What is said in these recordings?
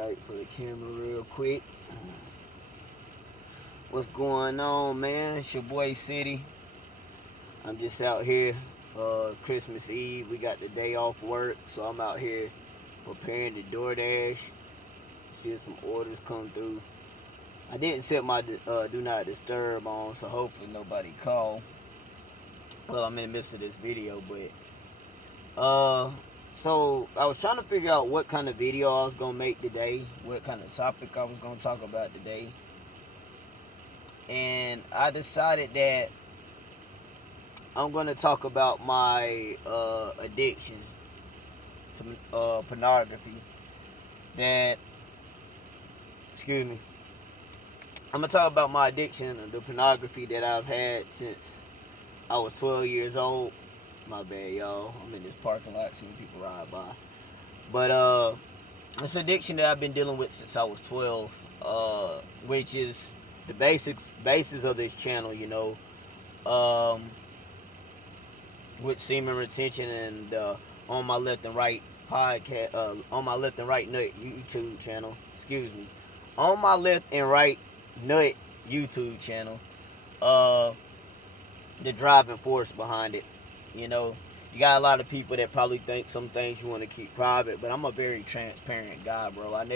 right for the camera real quick. What's going on, man? It's your boy City. I'm just out here. Christmas Eve, we got the day off work, so I'm out here preparing the DoorDash. See if some orders come through. I didn't set my do not disturb on, so hopefully nobody call. Well, I'm in the midst of this video, but so I was trying to figure out what kind of video I was gonna make today, what kind of topic I was gonna talk about today, and I decided that I'm gonna talk about my addiction to pornography. Excuse me. I'm gonna talk about my addiction to pornography that I've had since I was 12 years old. My bad, y'all. I'm in this parking lot seeing people ride by. But it's an addiction that I've been dealing with since I was 12, which is the basis of this channel, with Semen Retention and on my left and right podcast, on my left and right nut YouTube channel. Excuse me, on my left and right nut YouTube channel. The driving force behind it. You got a lot of people that probably think some things you want to keep private, but I'm a very transparent guy, bro. I'm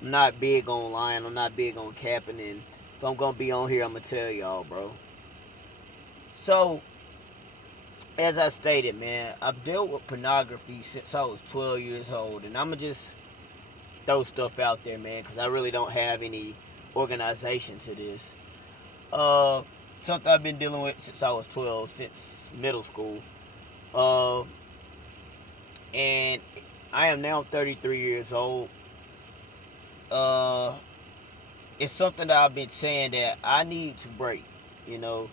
not big on lying. I'm not big on capping, and if I'm gonna be on here, I'm gonna tell y'all, bro. So, as I stated, man, I've dealt with pornography since I was 12 years old, and I'm gonna just throw stuff out there, man, because I really don't have any organization to this. Something I've been dealing with since I was 12, since middle school. And I am now 33 years old. It's something that I've been saying that I need to break, and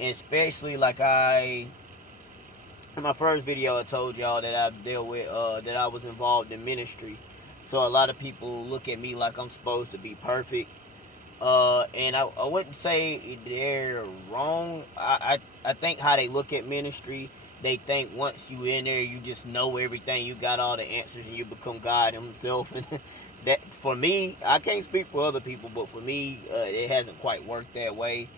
especially in my first video, I told y'all that I dealt with, that I was involved in ministry. So a lot of people look at me like I'm supposed to be perfect. And I wouldn't say they're wrong. I think how they look at ministry, they think once you in there, you just know everything, you got all the answers, and you become God himself. And that, for me, I can't speak for other people, but for me, it hasn't quite worked that way.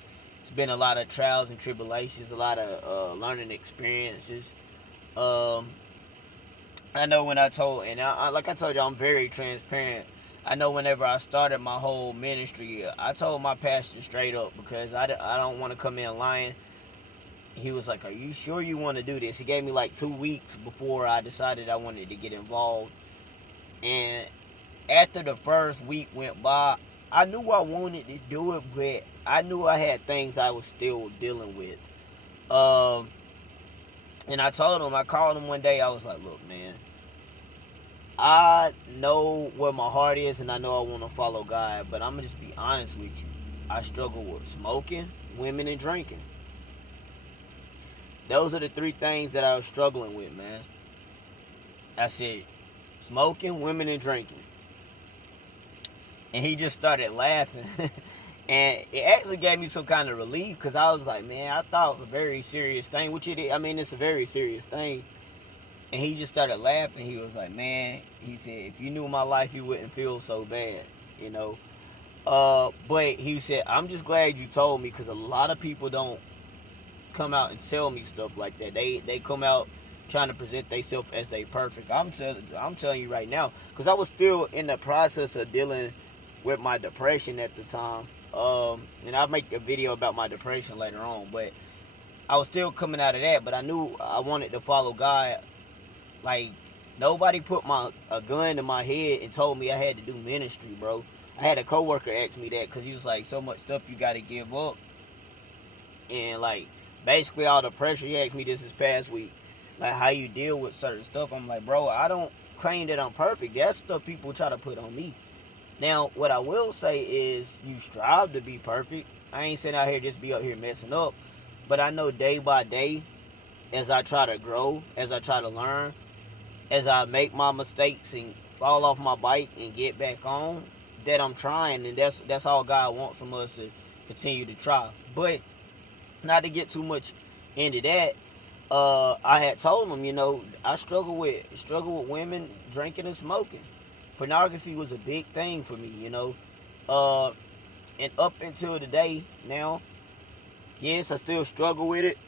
It's been a lot of trials and tribulations, a lot of learning experiences. I know when like I told you, I'm very transparent. I know whenever I started my whole ministry, I told my pastor straight up, because I don't want to come in lying. He was like, "Are you sure you want to do this?" He gave me like 2 weeks before I decided I wanted to get involved. And after the first week went by, I knew I wanted to do it, but I knew I had things I was still dealing with. And I called him one day, I was like, "Look, man, I know where my heart is, and I know I want to follow God, but I'm going to just be honest with you. I struggle with smoking, women, and drinking. Those are the 3 things that I was struggling with, man." I said, smoking, women, and drinking. And he just started laughing. And it actually gave me some kind of relief, because I was like, man, I thought it was a very serious thing, which it is. I mean, it's a very serious thing. And he just started laughing. He was like, man, he said, if you knew my life, you wouldn't feel so bad, But he said, I'm just glad you told me, because a lot of people don't come out and tell me stuff like that. They come out trying to present themselves as they perfect. I'm telling you right now, because I was still in the process of dealing with my depression at the time. And I'll make a video about my depression later on, but I was still coming out of that. But I knew I wanted to follow God. Like, nobody put a gun to my head and told me I had to do ministry, bro. I had a coworker ask me that, because he was like, so much stuff you got to give up. And, like, basically all the pressure, he asked me this past week, like, how you deal with certain stuff. I'm like, bro, I don't claim that I'm perfect. That's stuff people try to put on me. Now, what I will say is, you strive to be perfect. I ain't sitting out here just be out here messing up. But I know day by day, as I try to grow, as I try to learn, as I make my mistakes and fall off my bike and get back on, that I'm trying, and that's all God wants from us, to continue to try. But not to get too much into that, I had told him, I struggle with women, drinking and smoking. pornography was a big thing for me, you know. And up until today, now, yes, I still struggle with it.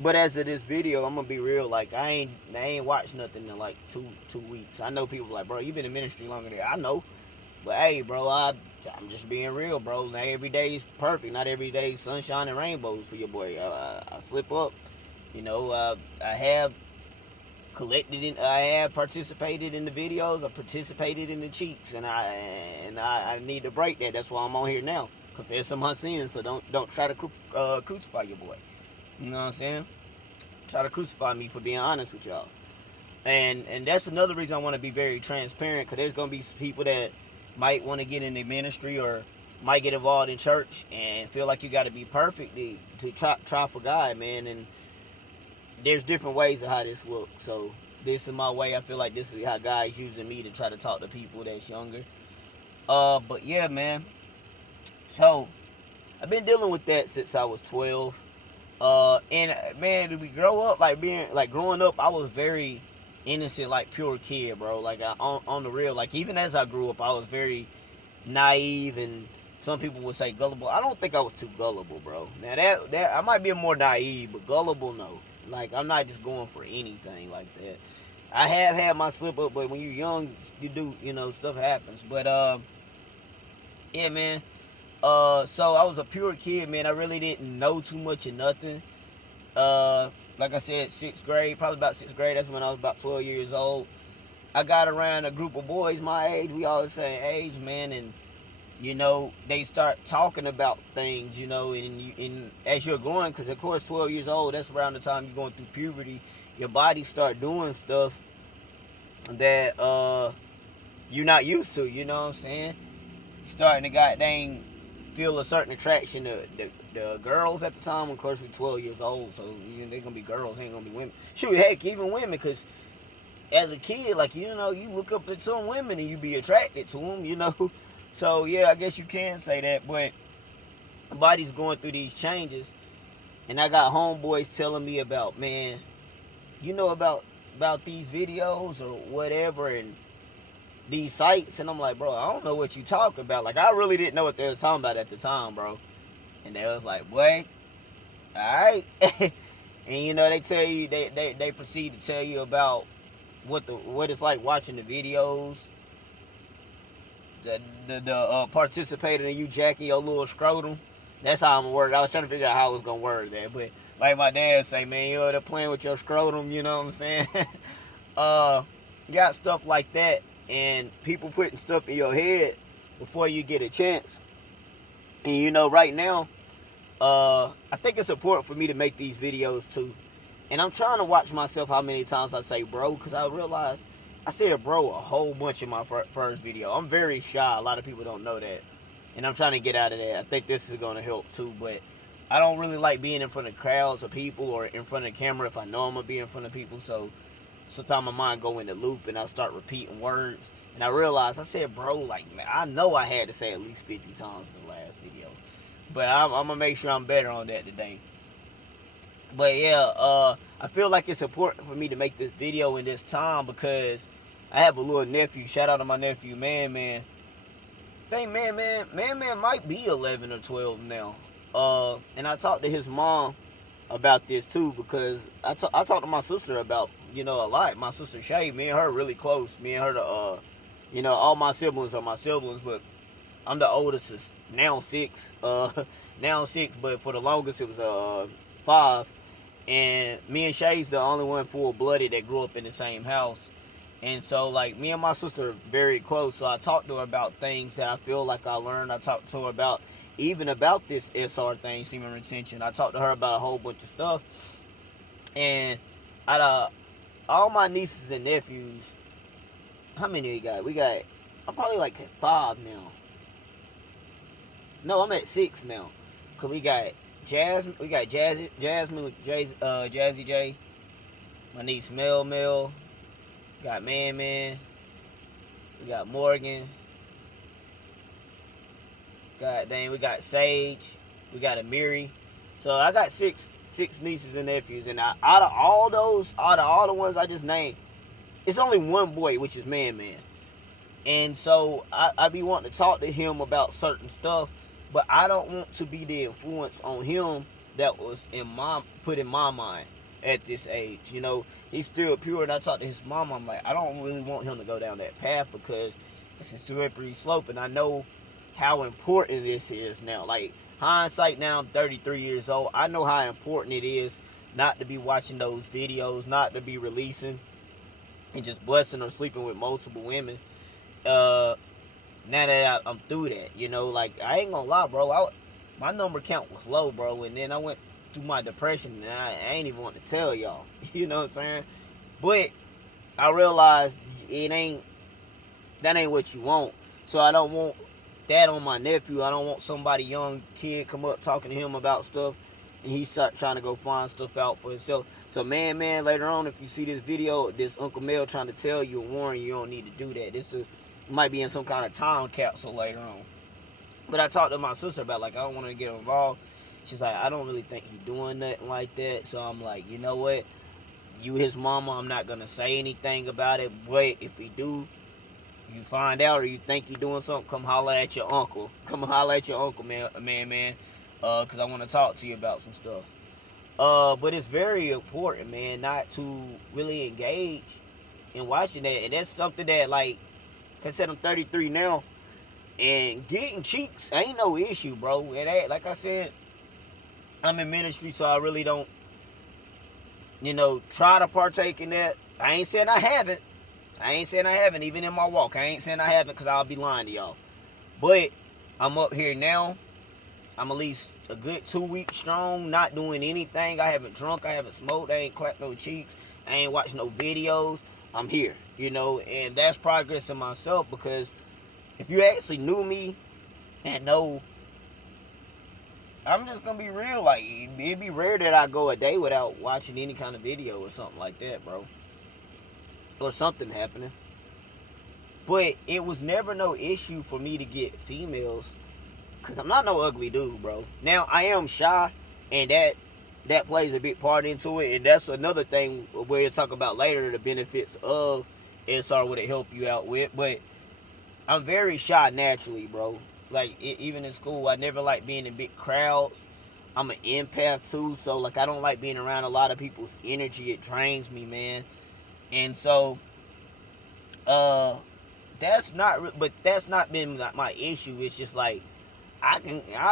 But as of this video, I'm gonna be real. Like I ain't watched nothing in like two weeks. I know people like, bro, you been in ministry longer than I know. But hey, bro, I'm just being real, bro. Not every day is perfect. Not every day is sunshine and rainbows for your boy. I slip up. You know, I have I have participated in the videos. I participated in the cheats, and I need to break that. That's why I'm on here now. Confess some of my sins. So don't try to crucify your boy. You know what I'm saying? Try to crucify me for being honest with y'all. And that's another reason I want to be very transparent, because there's going to be some people that might want to get in the ministry or might get involved in church and feel like you got to be perfect to try for God, man. And there's different ways of how this looks. So this is my way. I feel like this is how God is using me to try to talk to people that's younger. But yeah, man. So I've been dealing with that since I was 12. And man, did we grow up growing up, I was very innocent, like pure kid, bro. Like on the real, like even as I grew up, I was very naive, and some people would say gullible. I don't think I was too gullible, bro. Now that I might be more naive, but gullible, no. Like I'm not just going for anything like that. I have had my slip up, but when you're young, you do, you know, stuff happens. But yeah, man. So I was a pure kid, man. I really didn't know too much of nothing. Like I said, 6th grade, probably about 6th grade. That's when I was about 12 years old. I got around a group of boys my age. We all the same age, man, and you know they start talking about things, you know, and as you're going, because of course 12 years old, that's around the time you're going through puberty. Your body start doing stuff that you're not used to. You know what I'm saying? You're starting to goddamn feel a certain attraction to the girls at the time. Of course, we're 12 years old, so you know, they're gonna be girls, ain't gonna be women. Shoot, heck, even women, because as a kid, like, you know, you look up at some women and you be attracted to them, you know. So yeah, I guess you can say that. But my body's going through these changes, and I got homeboys telling me about, man, you know about these videos or whatever, and these sites. And I'm like, bro, I don't know what you talking about. Like, I really didn't know what they was talking about at the time, bro. And they was like, boy, alright. And you know, they tell you, they proceed to tell you about what it's like watching the videos, the participating in you jacking your little scrotum. That's how I'm worded. I was trying to figure out how I was gonna word that, but like my dad say, man, you they're playing with your scrotum, you know what I'm saying? Got stuff like that, and people putting stuff in your head before you get a chance. And you know, right now, I think it's important for me to make these videos too. And I'm trying to watch myself how many times I say bro, because I realized I said bro a whole bunch in my first video. I'm very shy. A lot of people don't know that. And I'm trying to get out of that. I think this is going to help too. But I don't really like being in front of crowds of people or in front of the camera if I know I'm going to be in front of people. So sometimes my mind go in the loop and I start repeating words. And I realized I said bro, like, man, I know I had to say at least 50 times in the last video. But I'm going to make sure I'm better on that today. But yeah, I feel like it's important for me to make this video in this time because I have a little nephew. Shout out to my nephew, Man. I think Man might be 11 or 12 now. And I talked to his mom about this too, because I talked to my sister about, you know, a lot. My sister Shay, me and her really close. Me and her, you know, all my siblings are my siblings, but I'm the oldest. Is now 6. Now 6, but for the longest it was 5. And me and Shay's the only one full-blooded that grew up in the same house. And so, like, me and my sister are very close. So I talked to her about things that I feel like I learned. I talked to her about this SR thing, semen retention. I talked to her about a whole bunch of stuff. And out of all my nieces and nephews, how many we got? I'm probably like 5 now. No, I'm at 6 now. Because we got Jasmine with Jazzy J. My niece Mel. Got Man. We got Morgan. We got Sage. We got Amiri. So I got six nieces and nephews, and out of all the ones I just named, it's only one boy, which is Man. And so I be wanting to talk to him about certain stuff, but I don't want to be the influence on him that was put in my mind at this age. You know, he's still pure, and I talked to his mom. I'm like, I don't really want him to go down that path because it's a slippery slope, and I know how important this is now. Like, hindsight now, I'm 33 years old. I know how important it is not to be watching those videos, not to be releasing and just blessing or sleeping with multiple women. Now that I'm through that, you know, like, I ain't gonna lie, bro. My number count was low, bro, and then I went through my depression, and I ain't even want to tell y'all. You know what I'm saying? But I realized that ain't what you want. So I don't want that on my nephew. I don't want somebody young kid come up talking to him about stuff and he start trying to go find stuff out for himself. So man, later on, if you see this video, this Uncle Mel trying to tell you and warn you don't need to do that. This might be in some kind of time capsule later on. But I talked to my sister about, like, I don't want to get involved. She's like, I don't really think he's doing nothing like that. So I'm like, you know what? You his mama, I'm not going to say anything about it. But if he do, you find out or you think you're doing something, come holler at your uncle. Come holler at your uncle, man. Because I want to talk to you about some stuff. But it's very important, man, not to really engage in watching that. And that's something that, like I said, I'm 33 now. And getting cheeks ain't no issue, bro. It ain't, like I said, I'm in ministry, so I really don't, try to partake in that. I ain't saying I haven't. Even in my walk. I ain't saying I haven't because I'll be lying to y'all. But I'm up here now. I'm at least a good 2 weeks strong, not doing anything. I haven't drunk. I haven't smoked. I ain't clapped no cheeks. I ain't watched no videos. I'm here, and that's progress in myself, because if you actually knew me and know, I'm just going to be real. Like, it'd be rare that I go a day without watching any kind of video or something like that, bro. Or something happening. But it was never no issue for me to get females, because I'm not no ugly dude, bro. Now, I am shy, and that plays a big part into it. And that's another thing we'll talk about later, the benefits of SR, what it help you out with. But I'm very shy naturally, bro. Like, even in school, I never like being in big crowds. I'm an empath, too. So, like, I don't like being around a lot of people's energy. It drains me, man. And so, that's not been my issue. It's just like, I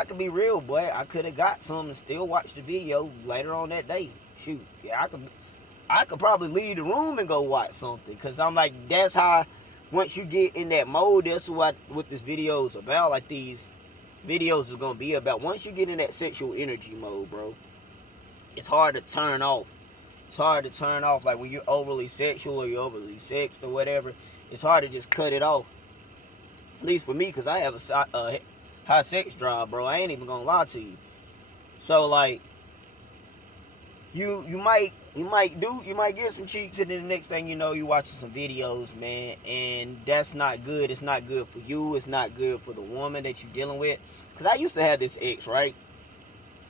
can be real, boy. I could have got some and still watch the video later on that day. Shoot, yeah, I could probably leave the room and go watch something, because I'm like, that's how, once you get in that mode, that's what this video is about. Like, these videos is gonna be about. Once you get in that sexual energy mode, bro, it's hard to turn off. It's hard to turn off. Like, when you're overly sexual or you're overly sexed or whatever, it's hard to just cut it off. At least for me, because I have a high sex drive, bro. I ain't even gonna lie to you. So, like, you might get some cheeks, and then the next thing you know, you watching some videos, man, and that's not good. It's not good for you. It's not good for the woman that you're dealing with. Because I used to have this ex, right?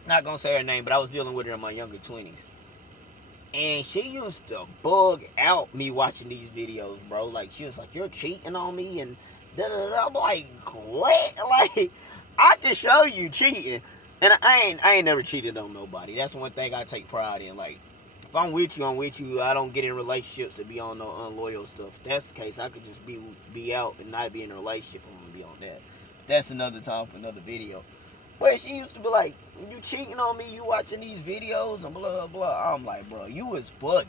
Not gonna say her name, but I was dealing with her in my younger 20s. And she used to bug out me watching these videos, bro. Like, she was like, you're cheating on me, and da-da-da. I'm like, what? Like, I can show you cheating. And I ain't never cheated on nobody. That's one thing I take pride in. Like, if I'm with you, I'm with you. I don't get in relationships to be on no unloyal stuff. If that's the case, I could just be out and not be in a relationship. I'm gonna be on that. That's another time for another video. But she used to be like, you cheating on me, you watching these videos, and blah, blah. I'm like, bro, you is bugging.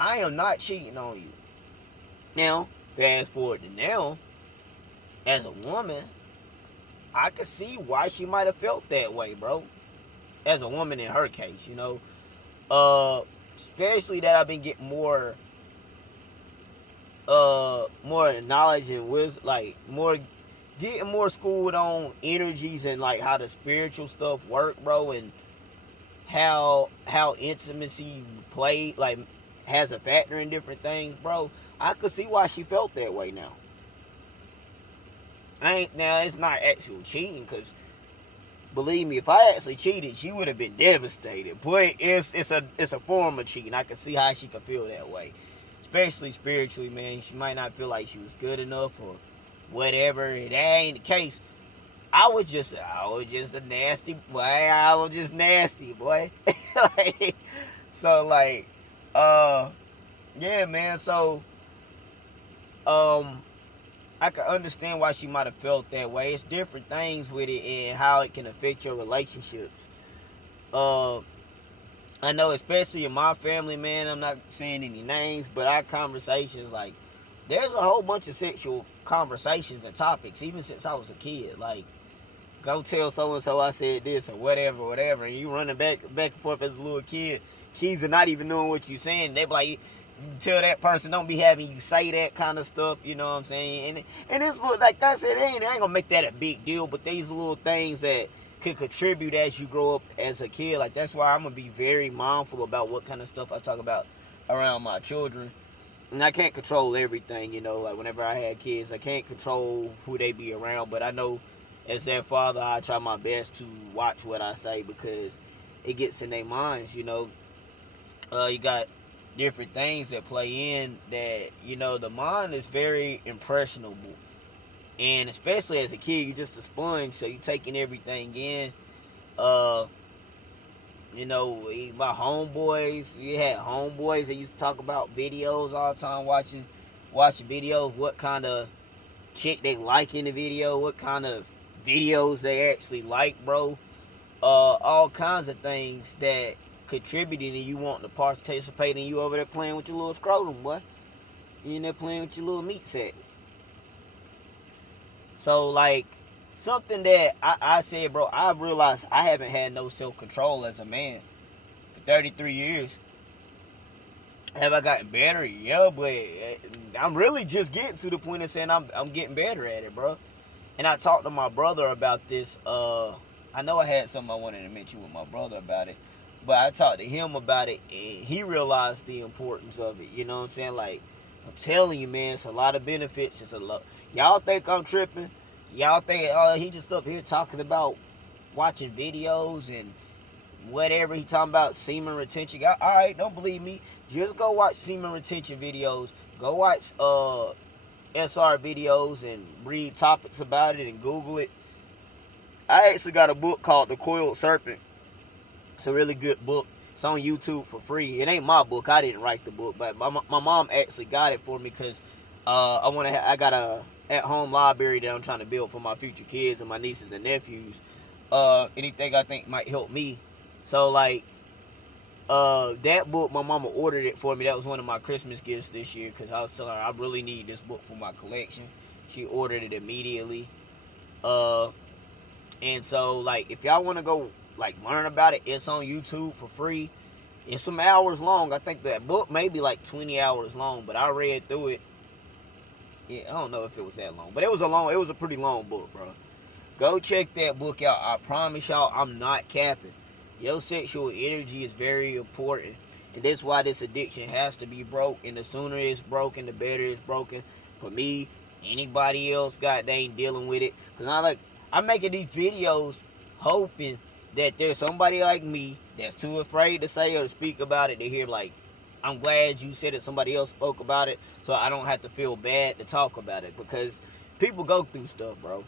I am not cheating on you. Now, fast forward to now, as a woman, I could see why she might have felt that way, bro. As a woman in her case, especially that I've been getting more knowledge and wisdom, like, getting more schooled on energies and, like, how the spiritual stuff work, bro, and how intimacy has a factor in different things, bro. I could see why she felt that way now. It's not actual cheating, because believe me, if I actually cheated, she would have been devastated. But it's a form of cheating. I can see how she could feel that way. especially spiritually, man. She might not feel like she was good enough or whatever. That ain't the case. I was just a nasty boy. I was just nasty, boy. Like, so like, yeah, man. So, I can understand why she might have felt that way. It's different things with it and how it can affect your relationships. I know, especially in my family, man. I'm not saying any names, but our conversations, like, there's a whole bunch of sexual conversations and topics, even since I was a kid. Like, go tell so and so I said this or whatever, and you running back and forth as a little kid, she's not even knowing what you're saying. They be like, you tell that person, don't be having you say that kind of stuff, you know what I'm saying? And it's like I said, I ain't gonna make that a big deal, but these little things that could contribute as you grow up as a kid. Like, that's why I'm gonna be very mindful about what kind of stuff I talk about around my children. And I can't control everything, you know. Like, whenever I had kids, I can't control who they be around, but I know as their father, I try my best to watch what I say because it gets in their minds, you know. You got different things that play in that, you know, the mind is very impressionable. And especially as a kid, you're just a sponge, so you're taking everything in. You know, my homeboys, you had homeboys that used to talk about videos all the time, watching videos, what kind of chick they like in the video, what kind of videos they actually like, bro. All kinds of things that contributed to you wanting to participate in. You over there playing with your little scrotum, boy. You in there playing with your little meat set. So, like, something that I said, bro, I realized I haven't had no self-control as a man for 33 years. Have I gotten better? Yeah, but I'm really just getting to the point of saying I'm getting better at it, bro. And I talked to my brother about this. I know I had something I wanted to mention with my brother about it, but I talked to him about it, and he realized the importance of it. You know what I'm saying? Like, I'm telling you, man, it's a lot of benefits. It's a lot. Y'all think I'm tripping? Y'all think, oh, he just up here talking about watching videos and whatever he talking about, semen retention. All right, don't believe me. Just go watch semen retention videos. Go watch SR videos and read topics about it and Google it. I actually got a book called The Coiled Serpent. It's a really good book. It's on YouTube for free. It ain't my book. I didn't write the book, but my mom actually got it for me because I got a at-home library that I'm trying to build for my future kids and my nieces and nephews. Anything I think might help me. So, like, that book, my mama ordered it for me. That was one of my Christmas gifts this year because I was telling her I really need this book for my collection. She ordered it immediately. And so, like, if y'all want to go, like, learn about it, it's on YouTube for free. It's some hours long. I think that book may be like 20 hours long, but I read through it. Yeah, I don't know if it was that long, but it was a pretty long book, bro. Go check that book out. I promise y'all, I'm not capping. Your sexual energy is very important. And that's why this addiction has to be broke. And the sooner it's broken, the better it's broken. For me, anybody else, God, they ain't dealing with it. Because I'm making these videos hoping that there's somebody like me that's too afraid to say or to speak about it to hear, like, I'm glad you said it, somebody else spoke about it, so I don't have to feel bad to talk about it. Because people go through stuff, bro.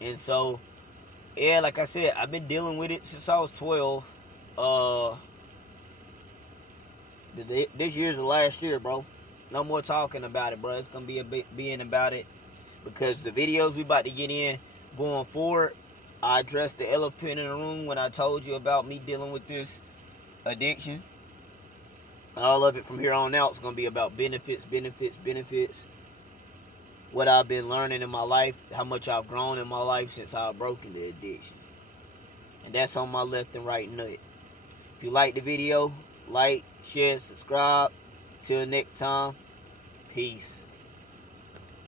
And so, yeah, like I said, I've been dealing with it since I was 12. This year's the last year, bro. No more talking about it, bro. It's gonna be a bit being about it because the videos we about to get in going forward, I addressed the elephant in the room when I told you about me dealing with this addiction. All of it from here on out is gonna be about benefits. What I've been learning in my life, how much I've grown in my life since I've broken the addiction. And that's on my left and right nut. If you like the video, like, share, subscribe. Till next time, peace.